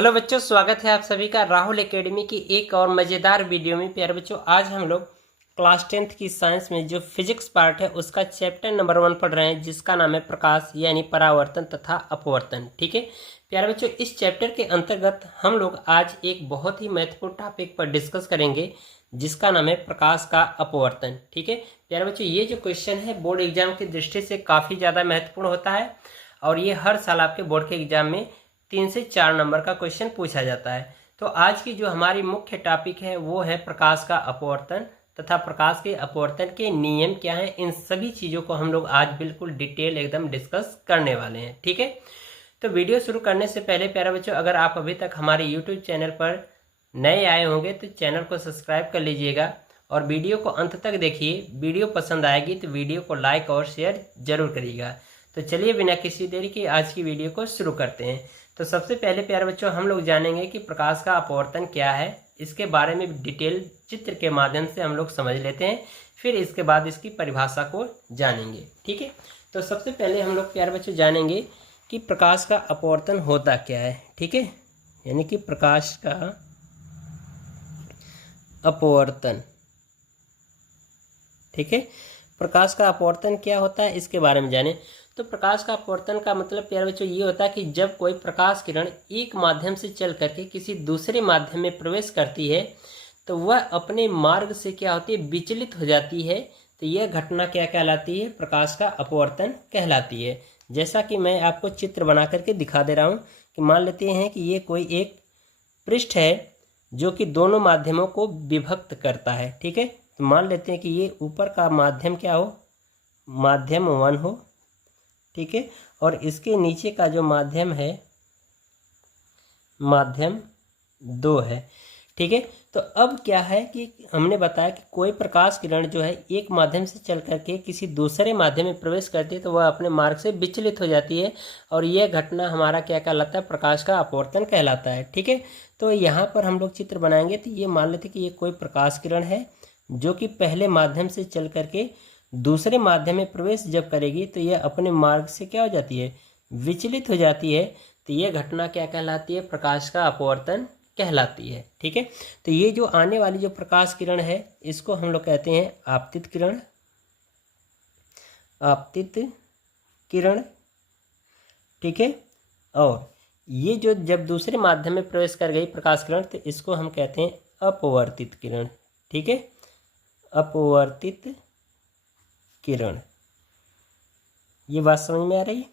Hello बच्चों, स्वागत है आप सभी का राहुल एकेडमी की एक और मज़ेदार वीडियो में। प्यारे बच्चों, आज हम लोग क्लास 10th की साइंस में जो फिजिक्स पार्ट है उसका चैप्टर नंबर 1 पढ़ रहे हैं, जिसका नाम है प्रकाश यानी परावर्तन तथा अपवर्तन। ठीक है प्यारे बच्चों, इस चैप्टर के अंतर्गत हम लोग आज एक बहुत ही महत्वपूर्ण टॉपिक पर डिस्कस करेंगे, जिसका नाम है प्रकाश का अपवर्तन। ठीक है प्यारे बच्चों, ये जो क्वेश्चन है बोर्ड एग्जाम की दृष्टि से काफ़ी ज़्यादा महत्वपूर्ण होता है और ये हर साल आपके बोर्ड के एग्जाम में 3 से 4 नंबर का क्वेश्चन पूछा जाता है। तो आज की जो हमारी मुख्य टॉपिक है वो है प्रकाश का अपवर्तन तथा प्रकाश के अपवर्तन के नियम क्या हैं। इन सभी चीज़ों को हम लोग आज बिल्कुल डिटेल एकदम डिस्कस करने वाले हैं। ठीक है, तो वीडियो शुरू करने से पहले प्यारे बच्चों, अगर आप अभी तक हमारे यूट्यूब चैनल पर नए आए होंगे तो चैनल को सब्सक्राइब कर लीजिएगा और वीडियो को अंत तक देखिए। वीडियो पसंद आएगी तो वीडियो को लाइक और शेयर जरूर करिएगा। तो चलिए बिना किसी देरी के आज की वीडियो को शुरू करते हैं। तो सबसे पहले प्यारे बच्चों, हम लोग जानेंगे कि प्रकाश का अपवर्तन क्या है। इसके बारे में डिटेल चित्र के माध्यम से हम लोग समझ लेते हैं, फिर इसके बाद इसकी परिभाषा को जानेंगे। ठीक है, तो सबसे पहले हम लोग प्यारे बच्चों जानेंगे कि प्रकाश का अपवर्तन होता क्या है। ठीक है, यानी कि प्रकाश का अपवर्तन। ठीक है, प्रकाश का अपवर्तन क्या होता है इसके बारे में जानें। तो प्रकाश का अपवर्तन का मतलब प्यारे बच्चों ये होता है कि जब कोई प्रकाश किरण एक माध्यम से चल करके किसी दूसरे माध्यम में प्रवेश करती है तो वह अपने मार्ग से क्या होती है, विचलित हो जाती है। तो यह घटना क्या कहलाती है, प्रकाश का अपवर्तन कहलाती है। जैसा कि मैं आपको चित्र बना करके दिखा दे रहा हूँ कि मान लेते हैं कि ये कोई एक पृष्ठ है जो कि दोनों माध्यमों को विभक्त करता है। ठीक है, तो मान लेते हैं कि ये ऊपर का माध्यम क्या हो, माध्यम 1 हो। ठीक है, और इसके नीचे का जो माध्यम है माध्यम 2 है। ठीक है, तो अब क्या है कि हमने बताया कि कोई प्रकाश किरण जो है एक माध्यम से चल करके किसी दूसरे माध्यम में प्रवेश करती है तो वह अपने मार्ग से विचलित हो जाती है और यह घटना हमारा क्या कहलाता है, प्रकाश का अपवर्तन कहलाता है। ठीक है, तो यहाँ पर हम लोग चित्र बनाएंगे तो ये मान लेते कि ये कोई प्रकाश किरण है जो कि पहले माध्यम से चल करके दूसरे माध्यम में प्रवेश जब करेगी तो यह अपने मार्ग से क्या हो जाती है, विचलित हो जाती है। तो यह घटना क्या कहलाती है, प्रकाश का अपवर्तन कहलाती है। ठीक है, तो ये जो आने वाली जो प्रकाश किरण है इसको हम लोग कहते हैं आपतित किरण। आपतित किरण। ठीक है, और ये जो जब दूसरे माध्यम में प्रवेश कर गई प्रकाश किरण तो इसको हम कहते हैं अपवर्तित किरण। ठीक है, अपवर्तित किरण। ये बात समझ में आ रही है।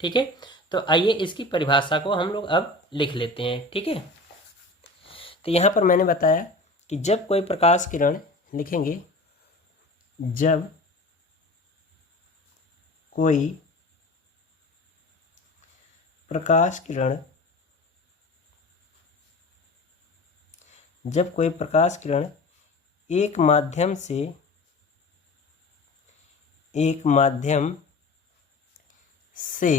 ठीक है, तो आइए इसकी परिभाषा को हम लोग अब लिख लेते हैं। ठीक है, तो यहाँ पर मैंने बताया कि जब कोई प्रकाश किरण, लिखेंगे जब कोई प्रकाश किरण, जब कोई प्रकाश किरण एक माध्यम से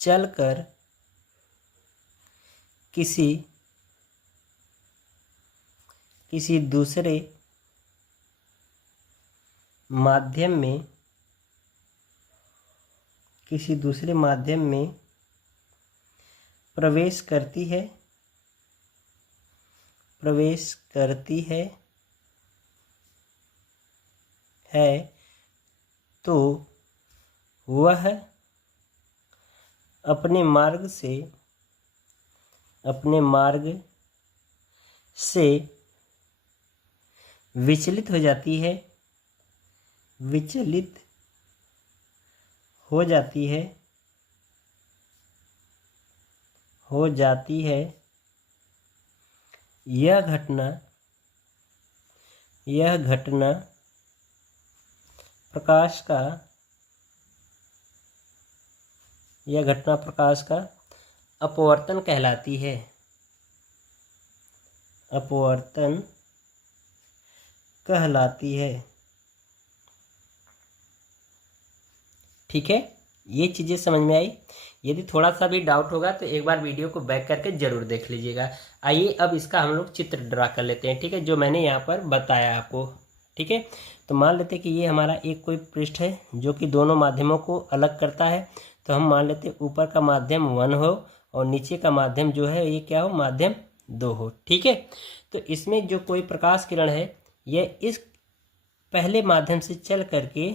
चलकर किसी दूसरे माध्यम में प्रवेश करती है तो वह अपने मार्ग से विचलित हो जाती है, यह घटना प्रकाश का अपवर्तन कहलाती है। अपवर्तन कहलाती है। ठीक है, ये चीज़ें समझ में आई। यदि थोड़ा सा भी डाउट होगा तो एक बार वीडियो को बैक करके ज़रूर देख लीजिएगा। आइए अब इसका हम लोग चित्र ड्रा कर लेते हैं। ठीक है, जो मैंने यहाँ पर बताया आपको। ठीक है, तो मान लेते हैं कि ये हमारा एक कोई पृष्ठ है जो कि दोनों माध्यमों को अलग करता है। तो हम मान लेते हैं ऊपर का माध्यम 1 हो और नीचे का माध्यम जो है ये क्या हो, माध्यम 2 हो। ठीक है, तो इसमें जो कोई प्रकाश किरण है यह इस पहले माध्यम से चल करके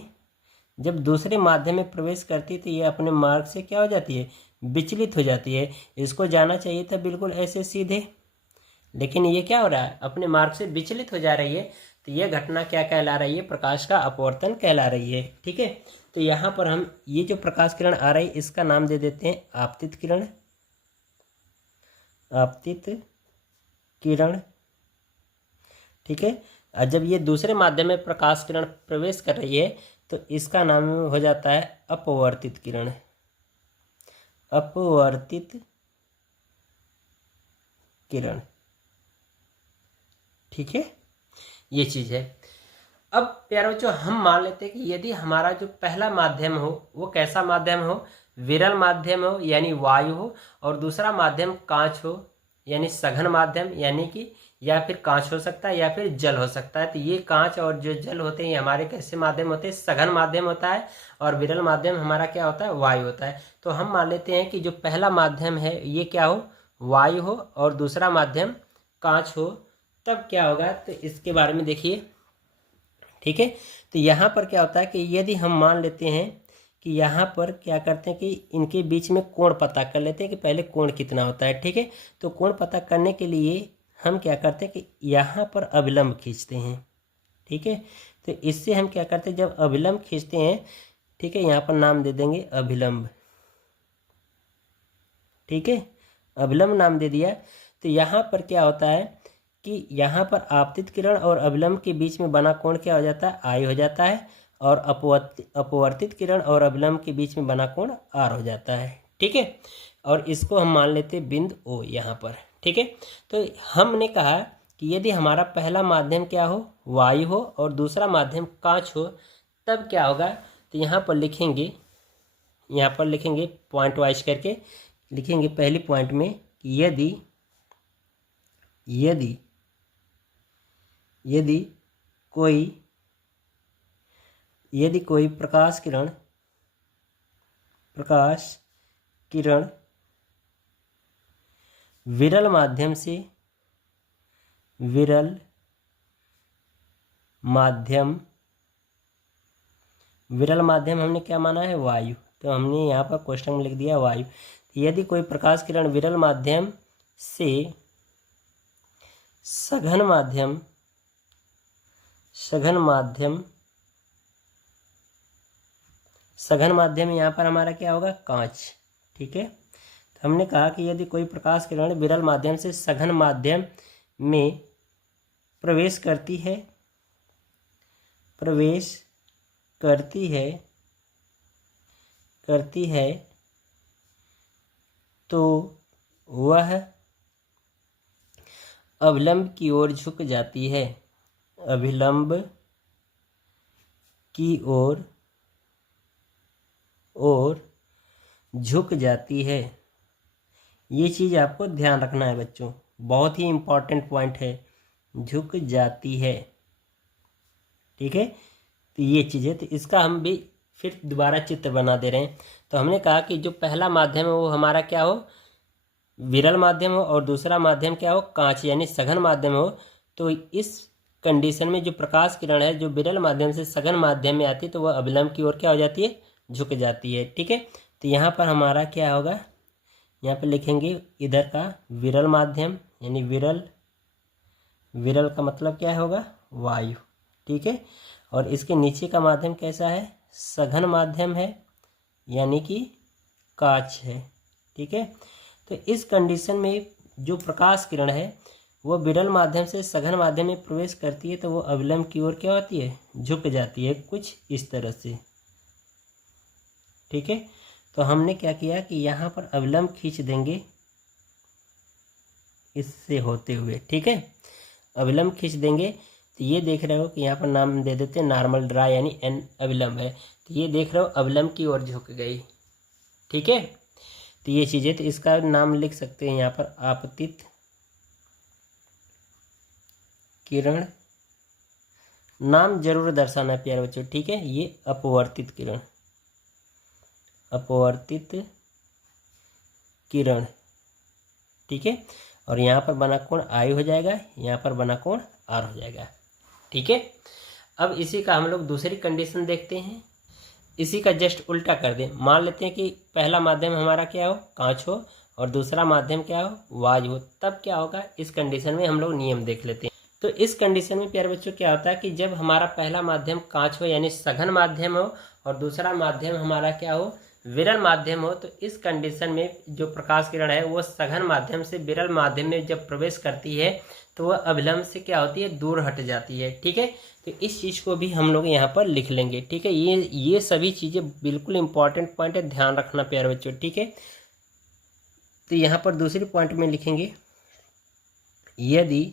जब दूसरे माध्यम में प्रवेश करती है तो ये अपने मार्ग से क्या हो जाती है, विचलित हो जाती है। इसको जाना चाहिए था बिल्कुल ऐसे सीधे, लेकिन ये क्या हो रहा है, अपने मार्ग से विचलित हो जा रही है। तो यह घटना क्या कहला रही है, प्रकाश का अपवर्तन कहला रही है। ठीक है, तो यहाँ पर हम ये जो प्रकाश किरण आ रही है इसका नाम दे देते हैं आपतित किरण। आपतित किरण, ठीक है। और जब ये दूसरे माध्यम में प्रकाश किरण प्रवेश कर रही है तो इसका नाम हो जाता है अपवर्तित किरण। अपवर्तित किरण, ठीक है, ये चीज़ है। अब प्यारे बच्चों हम मान लेते हैं कि यदि हमारा जो पहला माध्यम हो वो कैसा माध्यम हो, विरल माध्यम हो यानी वायु हो, और दूसरा माध्यम कांच हो यानी सघन माध्यम, यानी कि या फिर कांच हो सकता है या फिर जल हो सकता है। तो ये कांच और जो जल होते हैं ये हमारे कैसे माध्यम होते हैं, सघन माध्यम होता है, और विरल माध्यम हमारा क्या होता है, वायु होता है। तो हम मान लेते हैं कि जो पहला माध्यम है ये क्या हो, वायु हो, और दूसरा माध्यम कांच हो, तब क्या होगा, तो इसके बारे में देखिए। ठीक है, तो यहाँ पर क्या होता है कि यदि हम मान लेते हैं कि यहाँ पर क्या करते हैं कि इनके बीच में कोण पता कर लेते हैं कि पहले कोण कितना होता है। ठीक है, तो कोण पता करने के लिए हम क्या करते हैं कि यहाँ पर अभिलंब खींचते हैं। ठीक है, तो इससे हम क्या करते हैं, जब अभिलंब खींचते हैं, ठीक है, यहाँ पर नाम दे देंगे अभिलंब। ठीक है, अभिलंब नाम दे दिया। तो यहाँ पर क्या होता है कि यहाँ पर आपतित किरण और अभिलंब के बीच में बना कोण क्या हो जाता है, आई हो जाता है, और अपवर्तित किरण और अभिलंब के बीच में बना कोण आर हो जाता है। ठीक है, और इसको हम मान लेते हैं बिंदु ओ यहाँ पर। ठीक है, तो हमने कहा कि यदि हमारा पहला माध्यम क्या हो, वायु हो, और दूसरा माध्यम कांच हो, तब क्या होगा, तो यहाँ पर लिखेंगे, यहाँ पर लिखेंगे पॉइंट वाइज करके लिखेंगे। पहली पॉइंट में कि यदि यदि यदि कोई प्रकाश किरण विरल माध्यम हमने क्या माना है, वायु, तो हमने यहाँ पर क्वेश्चन में लिख दिया वायु। यदि कोई प्रकाश किरण विरल माध्यम से सघन माध्यम यहाँ पर हमारा क्या होगा, कांच। ठीक है, तो हमने कहा कि यदि कोई प्रकाश किरण विरल माध्यम से सघन माध्यम में प्रवेश करती है तो वह अभिलंब की ओर झुक जाती है। अभिलंब की ओर झुक जाती है। ये चीज़ आपको ध्यान रखना है बच्चों, बहुत ही इम्पोर्टेंट पॉइंट है, झुक जाती है। ठीक है, तो ये चीज़ है, तो इसका हम भी फिर दोबारा चित्र बना दे रहे हैं। तो हमने कहा कि जो पहला माध्यम है वो हमारा क्या हो, विरल माध्यम हो, और दूसरा माध्यम क्या हो, कांच यानी सघन माध्यम हो। तो इस कंडीशन में जो प्रकाश किरण है जो विरल माध्यम से सघन माध्यम में आती है तो वह अभिलंब की ओर क्या हो जाती है, झुक जाती है। ठीक है, तो यहाँ पर हमारा क्या होगा, यहाँ पर लिखेंगे इधर का विरल माध्यम यानी विरल का मतलब क्या होगा, वायु। ठीक है, और इसके नीचे का माध्यम कैसा है, सघन माध्यम है यानी कि कांच है। ठीक है, तो इस कंडीशन में जो प्रकाश किरण है वो विरल माध्यम से सघन माध्यम में प्रवेश करती है तो वो अभिलंब की ओर क्या होती है, झुक जाती है, कुछ इस तरह से। ठीक है, तो हमने क्या किया कि यहाँ पर अभिलंब खींच देंगे इससे होते हुए। ठीक है, अभिलंब खींच देंगे, तो ये देख रहे हो कि यहाँ पर नाम दे देते हैं नॉर्मल ड्रा यानी एन अभिलंब है। तो ये देख रहे हो अभिलंब की ओर झुक गई। ठीक है, तो ये चीज़ें, तो इसका नाम लिख सकते हैं यहाँ पर आपतित किरण, नाम जरूर दर्शाना है प्यारे बच्चों। ठीक है, ये अपवर्तित किरण, ठीक है। और यहाँ पर बना कोण आई हो जाएगा, यहाँ पर बना कोण आर हो जाएगा, ठीक है। अब इसी का हम लोग दूसरी कंडीशन देखते हैं। इसी का जस्ट उल्टा कर दें। मान लेते हैं कि पहला माध्यम हमारा क्या हो, कांच हो, और दूसरा माध्यम क्या हो, वायु हो। तब क्या होगा, इस कंडीशन में हम लोग नियम देख लेते हैं। तो इस कंडीशन में प्यारे बच्चों क्या होता है कि जब हमारा पहला माध्यम कांच हो यानी सघन माध्यम हो, और दूसरा माध्यम हमारा क्या हो, विरल माध्यम हो, तो इस कंडीशन में जो प्रकाश किरण है वो सघन माध्यम से विरल माध्यम में जब प्रवेश करती है तो वह अभिलंब से क्या होती है, दूर हट जाती है, ठीक है। तो इस चीज़ को भी हम लोग यहाँ पर लिख लेंगे, ठीक है। ये सभी चीज़ें बिल्कुल इंपॉर्टेंट पॉइंट है, ध्यान रखना प्यारे बच्चों, ठीक है। तो यहाँ पर दूसरी पॉइंट में लिखेंगे, यदि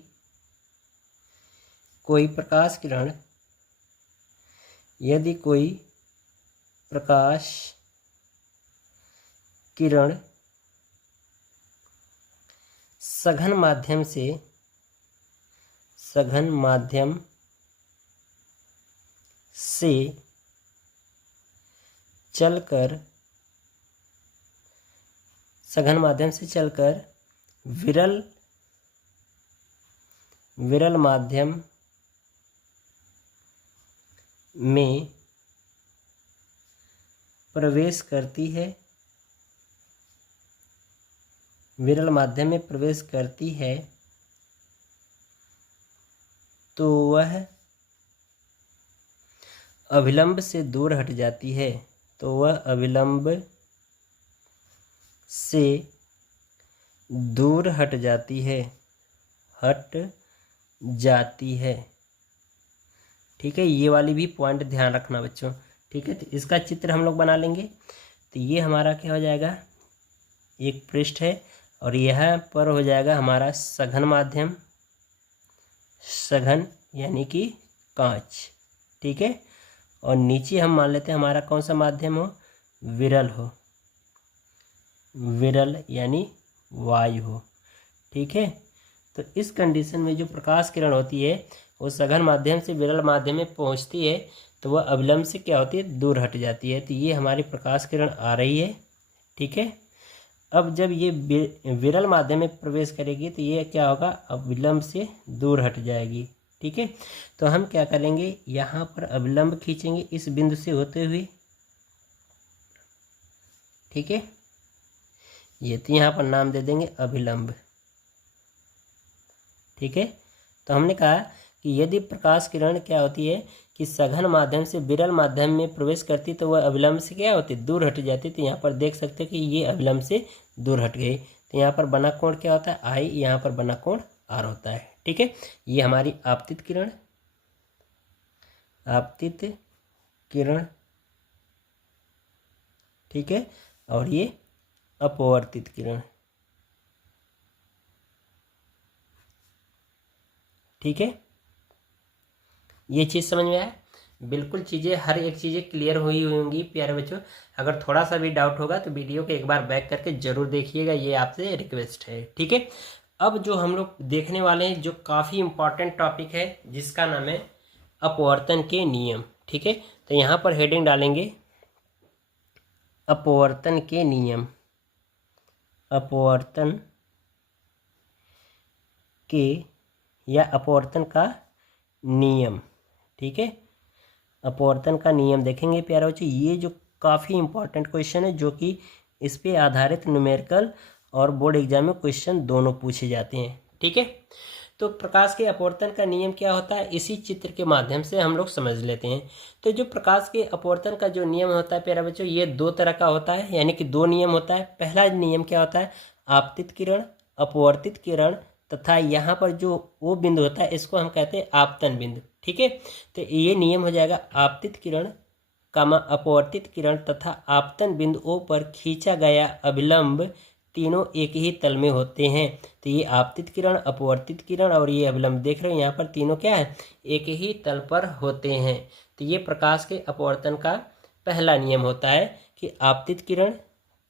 कोई प्रकाश किरण सघन माध्यम से चलकर विरल माध्यम में प्रवेश करती है, तो वह अभिलंब से दूर हट जाती है, ठीक है। ये वाली भी पॉइंट ध्यान रखना बच्चों, ठीक है। तो इसका चित्र हम लोग बना लेंगे। तो ये हमारा क्या हो जाएगा, एक पृष्ठ है, और यहाँ पर हो जाएगा हमारा सघन माध्यम, सघन यानी कि कांच, ठीक है। और नीचे हम मान लेते हैं हमारा कौन सा माध्यम हो, विरल यानी वायु हो, ठीक है। तो इस कंडीशन में जो प्रकाश किरण होती है वो सघन माध्यम से विरल माध्यम में पहुंचती है, तो वह अभिलंब से क्या होती है, दूर हट जाती है। तो ये हमारी प्रकाश किरण आ रही है, ठीक है। अब जब ये विरल माध्यम में प्रवेश करेगी तो ये क्या होगा, अभिलंब से दूर हट जाएगी, ठीक है। तो हम क्या करेंगे, यहाँ पर अभिलंब खींचेंगे इस बिंदु से होते हुए, ठीक है। ये तो यहाँ पर नाम दे देंगे अभिलंब, ठीक है। तो हमने कहा कि यदि प्रकाश किरण क्या होती है कि सघन माध्यम से विरल माध्यम में प्रवेश करती तो वह अभिलंब से क्या होती, दूर हट जाती। तो यहाँ पर देख सकते हो कि ये अभिलंब से दूर हट गई। तो यहाँ पर बना कोण क्या होता है, आई, यहाँ पर बना कोण आर होता है, ठीक है। ये हमारी आपतित किरण, ठीक है। और ये अपवर्तित किरण, ठीक है। ये चीज़ समझ में आया, बिल्कुल चीज़ें हर एक चीज़ें क्लियर हुई होंगी प्यारे बच्चों। अगर थोड़ा सा भी डाउट होगा तो वीडियो को एक बार बैक करके जरूर देखिएगा, ये आपसे रिक्वेस्ट है, ठीक है। अब जो हम लोग देखने वाले हैं जो काफ़ी इम्पॉर्टेंट टॉपिक है जिसका नाम है अपवर्तन के नियम, ठीक है। तो यहाँ पर हेडिंग डालेंगे अपवर्तन के नियम, अपवर्तन के या अपवर्तन का नियम, ठीक है। अपवर्तन का नियम देखेंगे प्यारे बच्चों। ये जो काफ़ी इंपॉर्टेंट क्वेश्चन है जो कि इस पे आधारित न्यूमेरिकल और बोर्ड एग्जाम में क्वेश्चन दोनों पूछे जाते हैं, ठीक है। तो प्रकाश के अपवर्तन का नियम क्या होता है, इसी चित्र के माध्यम से हम लोग समझ लेते हैं। तो जो प्रकाश के अपवर्तन का जो नियम होता है प्यारे बच्चों, ये दो तरह का होता है, यानी कि दो नियम होता है। पहला नियम क्या होता है, आपतित किरण, अपवर्तित किरण, तथा यहाँ पर जो वो बिंदु होता है इसको हम कहते हैं आपतन बिंदु, ठीक है। तो ये नियम हो जाएगा, आपतित किरण कामा अपवर्तित किरण तथा आपतन बिंदु ओ पर खींचा गया अभिलंब तीनों एक ही तल में होते हैं। तो ये आपतित किरण, अपवर्तित किरण और ये अभिलंब देख रहे हो, यहाँ पर तीनों क्या है, एक ही तल पर होते हैं। तो ये प्रकाश के अपवर्तन का पहला नियम होता है कि आपतित किरण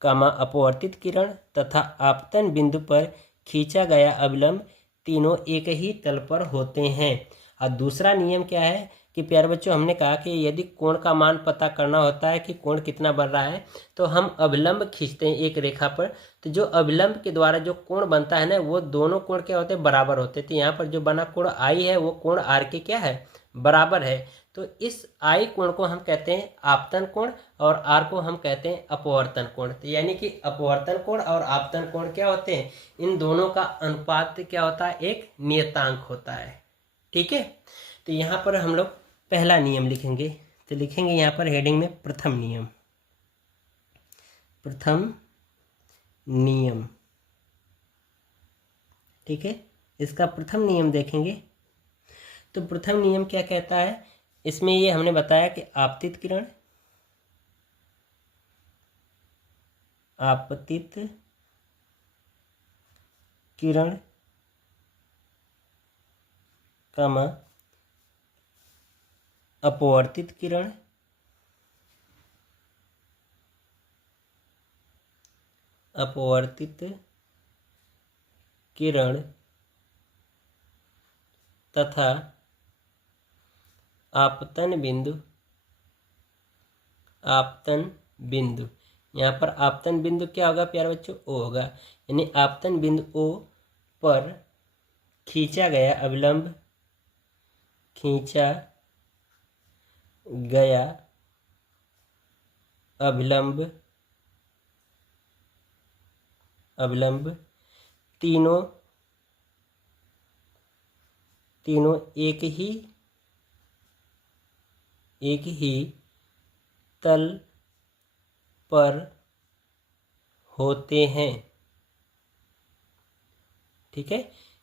कामा अपवर्तित किरण तथा आपतन बिंदु पर खींचा गया अभिलंब तीनों एक ही तल पर होते हैं। और दूसरा नियम क्या है कि प्यारे बच्चों हमने कहा कि यदि कोण का मान पता करना होता है कि कोण कितना बन रहा है तो हम अभिलंब खींचते हैं एक रेखा पर। तो जो अभिलंब के द्वारा जो कोण बनता है ना वो दोनों कोण क्या होते हैं, बराबर होते हैं। तो यहाँ पर जो बना कोण आई है वो कोण आर के क्या है, बराबर है। तो इस आई कोण को हम कहते हैं आपतन कोण और आर को हम कहते हैं अपवर्तन कोण। तो यानी कि अपवर्तन कोण और आपतन कोण क्या होते हैं, इन दोनों का अनुपात क्या होता है, एक नियतांक होता है। ठीक है, तो यहाँ पर हम लोग पहला नियम लिखेंगे। तो लिखेंगे यहाँ पर हेडिंग में प्रथम नियम, प्रथम नियम। ठीक है, इसका प्रथम नियम देखेंगे तो प्रथम नियम क्या कहता है, इसमें ये हमने बताया कि आपतित किरण, आपतित किरण कमा अपवर्तित किरण, अपवर्तित किरण तथा आपतन बिंदु, आपतन बिंदु। यहाँ पर आपतन बिंदु क्या होगा प्यारे बच्चों, ओ होगा। यानी आपतन बिंदु ओ पर खींचा गया अभिलंब, खींचा गया अभिलंब, अभिलंब तीनों एक ही तल पर होते हैं। ठीक है,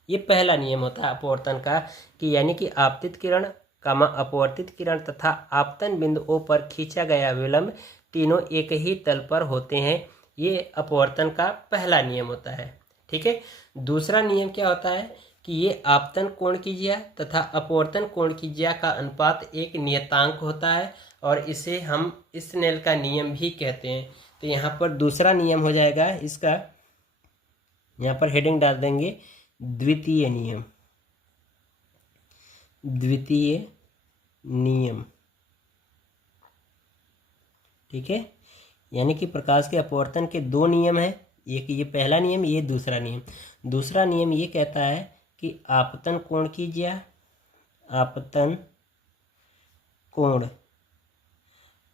ये पहला नियम होता है अपवर्तन का कि यानी कि आपतित किरण कामा अपवर्तित किरण तथा आपतन बिंदु ओ पर खींचा गया विलंब तीनों एक ही तल पर होते हैं। ये अपवर्तन का पहला नियम होता है। ठीक है, दूसरा नियम क्या होता है कि ये आपतन कोण की ज्या तथा अपवर्तन कोण की ज्या का अनुपात एक नियतांक होता है और इसे हम स्नेल का नियम भी कहते हैं। तो यहाँ पर दूसरा नियम हो जाएगा इसका, यहाँ पर हेडिंग डाल देंगे द्वितीय नियम, द्वितीय नियम। ठीक है, यानी कि प्रकाश के अपवर्तन के दो नियम हैं, एक ये पहला नियम, ये दूसरा नियम। दूसरा नियम ये कहता है कि आपतन कोण की ज्या, आपतन कोण,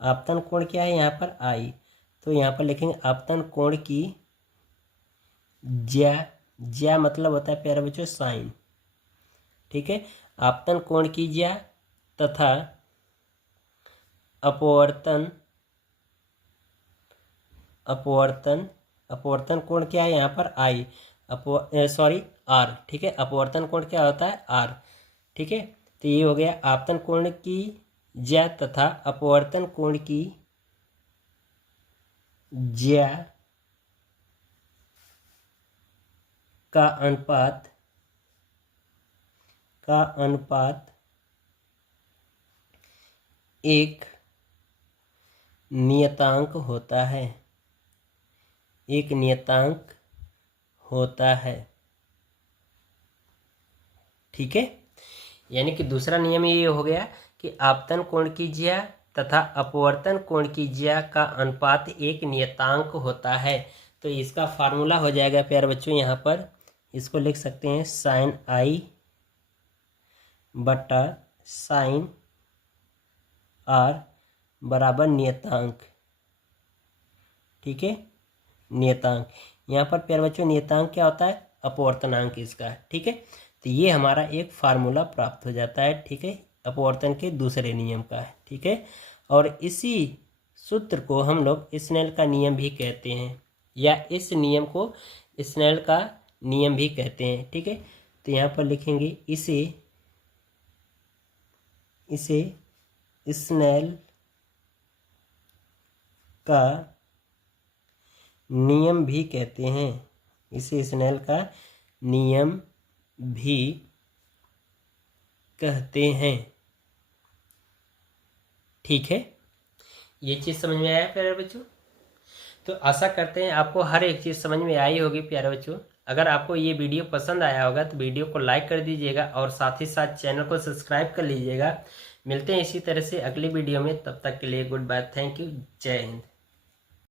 आपतन कोण क्या है यहाँ पर आई, तो यहाँ पर लिखेंगे आपतन कोण की ज्या, ज्या मतलब होता है प्यारे बच्चों साइन। ठीक है, आपतन कोण की ज्या तथा अपवर्तन, अपवर्तन, अपवर्तन कोण क्या है यहाँ पर आई, आर। ठीक है, अपवर्तन कोण क्या होता है आर। ठीक है, तो ये हो गया आपतन कोण की ज्या तथा अपवर्तन कोण की ज्या का अनुपात, का अनुपात एक नियतांक होता है, एक नियतांक होता है। ठीक है, यानी कि दूसरा नियम ये हो गया कि आपतन कोण की ज्या तथा अपवर्तन कोण की ज्या का अनुपात एक नियतांक होता है। तो इसका फार्मूला हो जाएगा प्यारे बच्चों, यहाँ पर इसको लिख सकते हैं साइन आई बटा साइन आर बराबर नियतांक। ठीक है, नियतांक, यहाँ पर प्यारे बच्चों नियतांक क्या होता है, अपवर्तनांक इसका। ठीक है, तो ये हमारा एक फार्मूला प्राप्त हो जाता है। ठीक है, अपवर्तन के दूसरे नियम का है। ठीक है, और इसी सूत्र को हम लोग स्नेल का नियम भी कहते हैं, या इस नियम को स्नेल का नियम भी कहते हैं। ठीक है, तो यहाँ पर लिखेंगे इसे स्नेल का नियम भी कहते हैं, इसे स्नेल का नियम भी कहते हैं। ठीक है, ये चीज़ समझ में आया प्यारे बच्चों? तो आशा करते हैं आपको हर एक चीज़ समझ में आई होगी प्यारे बच्चों। अगर आपको ये वीडियो पसंद आया होगा तो वीडियो को लाइक कर दीजिएगा और साथ ही साथ चैनल को सब्सक्राइब कर लीजिएगा। मिलते हैं इसी तरह से अगली वीडियो में, तब तक के लिए गुड बाय, थैंक यू, जय हिंद।